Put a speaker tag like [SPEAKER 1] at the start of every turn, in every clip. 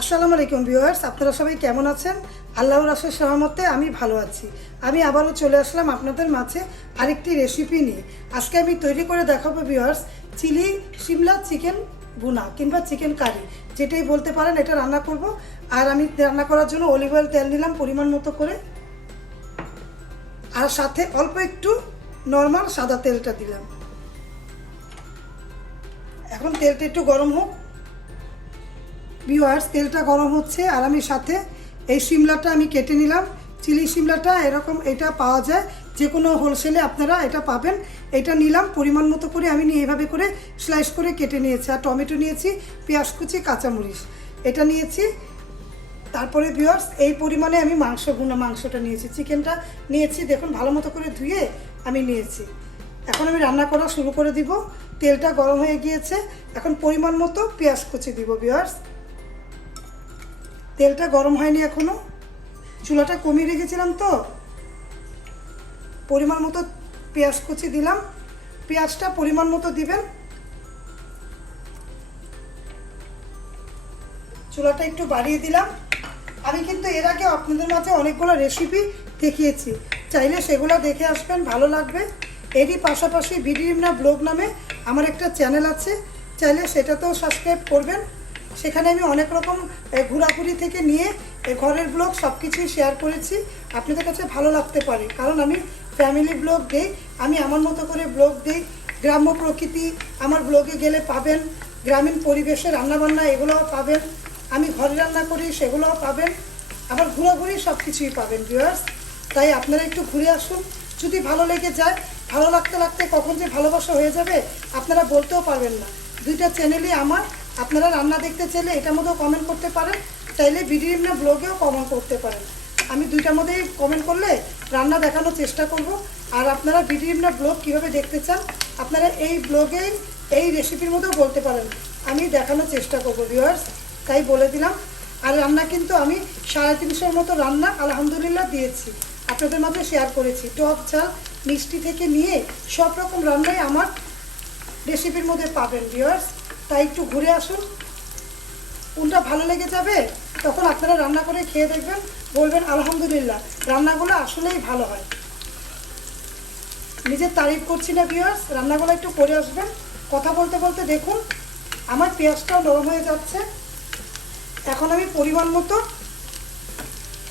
[SPEAKER 1] আসসালামু আলাইকুম ভিউয়ার্স, আপনারা সবাই কেমন আছেন? আল্লাহর রাসের সহমতে আমি ভালো আছি। আমি আবারও চলে আসলাম আপনাদের মাঝে আরেকটি রেসিপি নিয়ে। আজকে আমি তৈরি করে দেখাবো ভিউয়ার্স, চিলি সিমলা চিকেন ভুনা কিংবা চিকেন কারি, যেটাই বলতে পারেন এটা রান্না করব। আর আমি রান্না করার জন্য অলিভ অয়েল তেল নিলাম পরিমাণ মতো করে। আর সাথে অল্প একটু নর্মাল সাদা তেলটা দিলাম। এখন তেলটা একটু গরম হোক। ভিউয়ার্স তেলটা গরম হচ্ছে আর আমি সাথে এই সিমলাটা আমি কেটে নিলাম। চিলি সিমলাটা এরকম এটা পাওয়া যায়। যে কোনো হোলসেলে আপনারা এটা পাবেন। এটা নিলাম, পরিমাণ মতো করে আমি নিয়ে এভাবে করে স্লাইস করে কেটে নিয়েছি। আর টমেটো নিয়েছি, পেঁয়াজ কুচি, কাঁচামরিচ। এটা নিয়েছি। তারপরে ভিউয়ার্স এই পরিমাণে আমি মাংস গুঁড়ো মাংসটা নিয়েছি। চিকেনটা নিয়েছি, দেখুন ভালো মতো করে ধুয়ে আমি নিয়েছি। এখন আমি রান্না করা শুরু করে দিব। তেলটা গরম হয়ে গিয়েছে। এখন পরিমাণ মতো পেঁয়াজ কুচি দিব ভিউয়ার্স তেলটা গরম হয়নি এখনও। চুলাটা কমিয়ে রেখেছিলাম তো। পরিমাণ মতো পেঁয়াজ কুচি দিলাম। পেঁয়াজটা পরিমাণ মতো দিবেন। চুলাটা একটু বাড়িয়ে দিলাম। আমি কিন্তু এর আগে আপনাদের মাঝে অনেকগুলো রেসিপি দেখিয়েছি। চাইলে সেগুলো দেখে আসবেন, ভালো লাগবে। এরই পাশাপাশি বিডিএমনা ব্লগ নামে আমার একটা চ্যানেল আছে। চাইলে সেটাতেও সাবস্ক্রাইব করবেন। সেখানে আমি অনেক রকম ঘোরাঘুরি থেকে নিয়ে ঘরের ব্লগ সব কিছুই শেয়ার করেছি। আপনাদের কাছে ভালো লাগতে পারে। কারণ আমি ফ্যামিলি ব্লগ দিই, আমি আমার মতো করে ব্লগ দিই। গ্রাম্য প্রকৃতি, আমার ব্লগে গেলে পাবেন। গ্রামীণ পরিবেশে রান্নাবান্না এগুলোও পাবেন। আমি ঘরে রান্না করি, সেগুলোও পাবেন। আবার ঘোরাঘুরি সব কিছুই পাবেন ভিউয়ার্স তাই আপনারা একটু ঘুরে আসুন। যদি ভালো লেগে যায়, ভালো লাগতে লাগতে কখন যে ভালোবাসা হয়ে যাবে, আপনারা বলতেও পারবেন না। দুইটা চ্যানেলই আমার। আপনারা রান্না দেখতে চাইলে এটার মধ্যেও কমেন্ট করতে পারেন, চাইলে ভিডিও না ব্লগেও কমেন্ট করতে পারেন। আমি দুইটার মধ্যেই কমেন্ট করলে রান্না দেখানোর চেষ্টা করব। আর আপনারা ভিডিও না ব্লগ কীভাবে দেখতে চান, আপনারা এই ব্লগে এই রেসিপির মধ্যেও বলতে পারেন। আমি দেখানোর চেষ্টা করব ভিউয়ার্স তাই বলে দিলাম। আর রান্না কিন্তু আমি সাড়ে তিনশোর মতো রান্না আলহামদুলিল্লাহ দিয়েছি। আপনাদের মাঝে শেয়ার করেছি। টক ঝাল, মিষ্টি থেকে নিয়ে সব রকম রান্নাই আমার রেসিপির মধ্যে পাবেন ভিউয়ার্স তাই একটু ঘুরে আসুন। কোনটা ভালো লেগে যাবে, তখন আপনারা রান্না করে খেয়ে দেখবেন, বলবেন আলহামদুলিল্লাহ। রান্নাগুলো আসলেই ভালো হয়। নিজের তারিফ করছি না ভিউয়ার্স রান্নাগুলো একটু করে আসবেন। কথা বলতে বলতে দেখুন, আমার পেঁয়াজটাও নরম হয়ে যাচ্ছে। এখন আমি পরিমাণ মতো,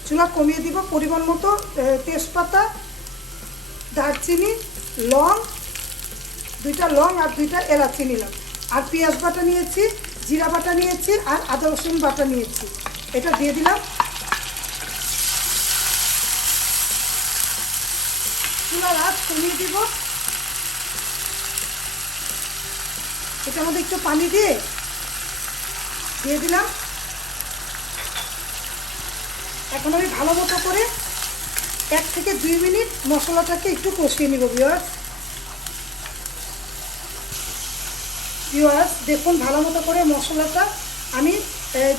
[SPEAKER 1] চুলা কমিয়ে দিব, পরিমাণ মতো তেজপাতা, দারচিনি, লং, দুইটা লং আর দুইটা এলাচি নিলাম। আর পেঁয়াজ বাটা নিয়েছি, জিরা বাটা নিয়েছি আর আদা রসুন বাটা নিয়েছি। এটা দিয়ে দিলাম। চুলার কমিয়ে দিব। এটার মধ্যে একটু পানি দিয়ে দিয়ে দিলাম। এখন আমি ভালো মতো করে এক থেকে দুই মিনিট মশলাটাকে একটু কষিয়ে নিব ভিওয়ার্স ভিওয়ার্স দেখুন ভালো মতো করে মশলাটা আমি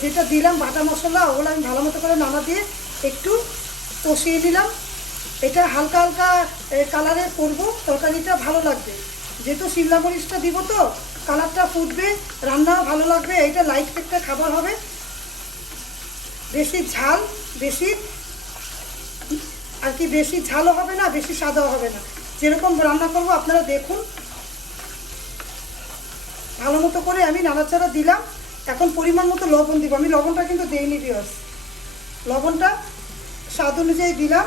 [SPEAKER 1] যেটা দিলাম, বাটা মশলা, ওগুলো আমি ভালো মতো করে নামা দিয়ে একটু কষিয়ে দিলাম এটা হালকা হালকা কালারে করব, তরকারিটা ভালো লাগবে। যেহেতু শিমলা মরিচটা দিব তো কালারটা ফুটবে রান্না ভালো লাগবে এটা লাইট একটা খাবার হবে। বেশি ঝাল, বেশি আর কি, বেশি ঝালও হবে না, বেশি সাদাও হবে না। যেরকম রান্না করব, আপনারা দেখুন। মতো করে আমি নাড়াচাড়া দিলাম। এখন পরিমাণ মতো লবণ দিব। আমি লবণটা কিন্তু দেইনি বিয়স লবণটা স্বাদ অনুযায়ী দিলাম।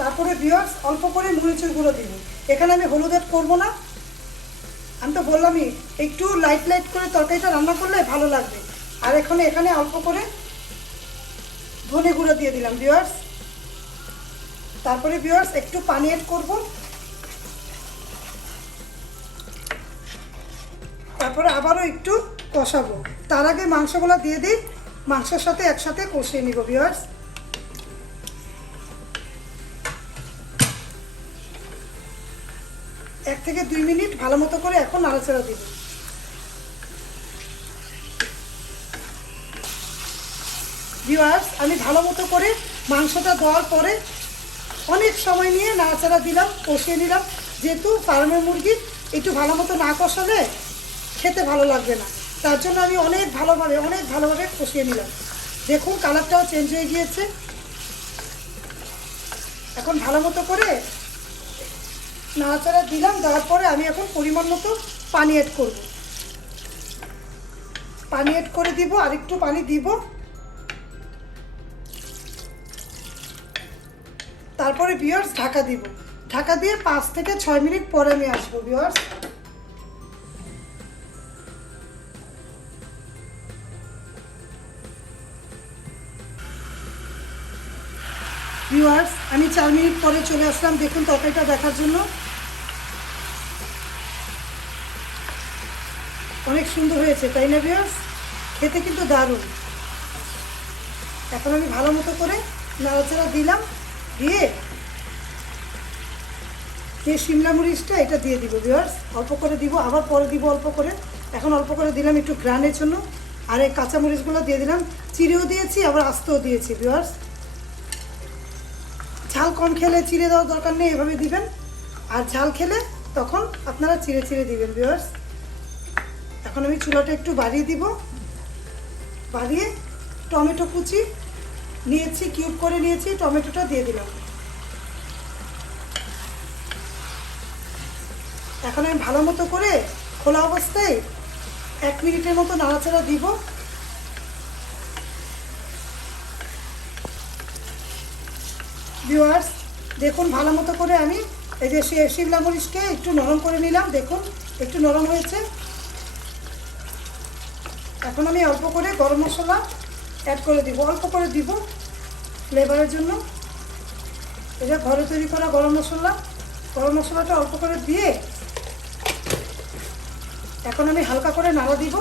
[SPEAKER 1] তারপরে বিয়স অল্প করে মরিচের গুঁড়ো দিব। এখানে আমি হলুদ অ্যাড করব না। আমি তো বললামই, একটু লাইট লাইট করে তরকারিটা রান্না করলে ভালো লাগবে। আর এখন এখানে অল্প করে ধনে গুঁড়ো দিয়ে দিলাম বিয়ার্স তারপরে বিয়ার্স একটু পানি অ্যাড করব। তারপরে আবারও একটু কষাবো। তার আগে মাংসগুলো দিয়ে দিই। মাংসের সাথে একসাথে কষিয়ে নিব বিয়ার্স এক থেকে দুই মিনিট ভালো মতো করে এখন নাড়াচাড়া দিব। ভিউয়ার্স আমি ভালো মতো করে মাংসটা দেওয়ার পরে অনেক সময় নিয়ে নাড়াচাড়া দিলাম, কষিয়ে নিলাম। যেহেতু ফার্মের মুরগি, একটু ভালো মতো না কষালে খেতে ভালো লাগবে না। তার জন্য আমি অনেক ভালোভাবে অনেক ভালোভাবে কষিয়ে নিলাম। দেখুন, কালারটাও চেঞ্জ হয়ে গিয়েছে। এখন ভালো মতো করে নাড়াচাড়া দিলাম, দেওয়ার পরে আমি এখন পরিমাণ মতো পানি অ্যাড করব। পানি অ্যাড করে দিব আর একটু পানি দিব। তারপরে বিয়ার্স ঢাকা দিব। ঢাকা দিয়ে পাঁচ থেকে ছয় মিনিট পরে আমি আসব বিয়ার্স ভিউয়ার্স আমি চার মিনিট পরে চলে আসলাম। দেখুন তরকারিটা দেখার জন্য। অনেক সুন্দর হয়েছে, তাই না ভিউয়ার্স খেতে কিন্তু দারুণ। এখন আমি ভালো মতো করে নাড়াচাড়া দিলাম, দিয়ে যে শিমলা মরিচটা, এটা দিয়ে দিব ভিউয়ার্স অল্প করে দিব, আবার পরে দিব অল্প করে। এখন অল্প করে দিলাম একটু গ্রানের জন্য। আর এই কাঁচা মরিচগুলো দিয়ে দিলাম। চিড়েও দিয়েছি, আবার আস্তেও দিয়েছি ভিউয়ার্স ঝাল কম খেলে চিড়ে দেওয়ার দরকার নেই, এভাবে দিবেন। আর ঝাল খেলে তখন আপনারা চিড়ে চিড়ে দিবেন ভিউয়ার্স এখন আমি চুলাটা একটু বাড়িয়ে দিব। বাড়িয়ে টমেটো কুচি নিয়েছি, কিউব করে নিয়েছি, টমেটোটা দিয়ে দিলাম। এখন আমি ভালো মতো করে খোলা অবস্থায় এক মিনিটের মতো নাড়াচাড়া দিব। ভিউয়ার্স দেখুন ভালো মতো করে আমি এই যে শিমলা মরিচকে একটু নরম করে নিলাম, দেখুন, একটু নরম হয়েছে। এখন আমি অল্প করে গরম মশলা অ্যাড করে দিব, অল্প করে দিব ফ্লেভারের জন্য। এটা ঘরে তৈরি করা গরম মশলা, গরম মশলাটা অল্প করে দিয়ে এখন আমি হালকা করে নাড়া দিব।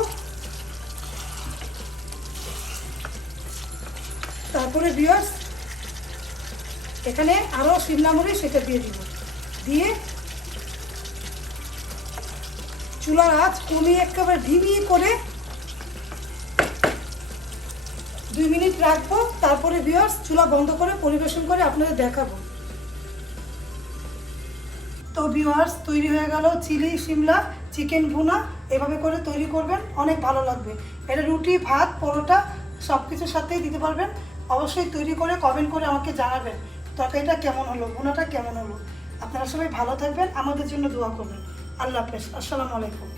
[SPEAKER 1] তারপরে বিয়ার্স এখানে আরও শিমলা মরিচ সেটা দিয়ে দিব। দিয়ে চুলার আঁচ কমিয়ে একেবারে ধিমিয়ে করে দুই মিনিট রাখব। তারপরে বিয়ার্স চুলা বন্ধ করে পরিবেশন করে আপনাদের দেখাবো। তো ভিউয়ার্স তৈরি হয়ে গেল চিলি, শিমলা, চিকেন ভুনা। এভাবে করে তৈরি করবেন, অনেক ভালো লাগবে। এটা রুটি, ভাত, পরোটা সব কিছুর সাথেই দিতে পারবেন। অবশ্যই তৈরি করে কমেন্ট করে আমাকে জানাবেন। তরকারিটা কেমন হলো, ভুনাটা কেমন হলো আপনারা সবাই ভালো থাকবেন, আমাদের জন্য দোয়া করবেন আল্লাহ হাফেজ, আসসালামু আলাইকুম.